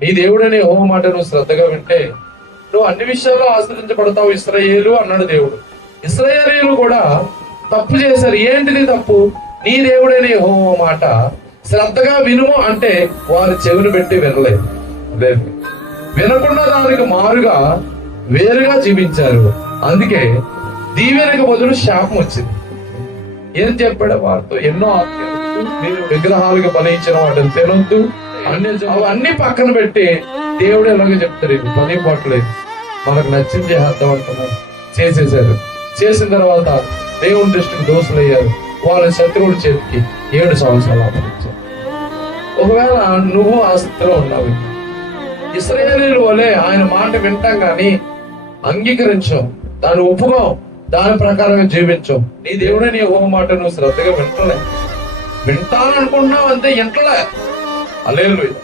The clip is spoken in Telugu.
నీ దేవుడని యెహోవా మాట నువ్వు శ్రద్ధగా వింటే నువ్వు అన్ని విషయాల్లో ఆశ్రయించబడతావు ఇశ్రాయేలు అన్నాడు దేవుడు. ఇశ్రాయేలీయులు కూడా తప్పు చేశారు. ఏంటిది తప్పు? నీ దేవుడని యెహోవా మాట శ్రద్ధగా వినుము అంటే వారు చెవిని పెట్టి వినలేదు. లేదు, వినకుండా దానికి మారుగా వేరుగా జీవించారు. అందుకే దీవెనకు బదులు శాపం వచ్చింది. ఏం చెప్పాడు వారితో? ఎన్నో ఆజ్ఞలు, మీరు విగ్రహాలకు బలించిన వాటిని తినొద్దు, అవన్నీ పక్కన పెట్టి దేవుడు ఎలాగో చెప్తారు, ఇది పని పట్టలేదు, మనకు నచ్చింది చేద్దాం అంటున్నారు. చేసేసారు. చేసిన తర్వాత దేవుని దృష్టికి దోషులయ్యారు. వాళ్ళ శత్రువుల చేతికి 7 సంవత్సరాలు అప్పగించారు. ఒకవేళ నువ్వు ఆ స్థితిలో ఉన్నావు, ఇశ్రాయేలీయుల వలె ఆయన మాట వింటాం కానీ అంగీకరించాం, దాన్ని ఒప్పుకోం, దాని ప్రకారంగా జీవించాం. నీ దేవుడని యెహోవా మాట నువ్వు శ్రద్ధగా వింటలే. వింటాననుకుంటున్నావు అంతే, వింటలే. హల్లెలూయా.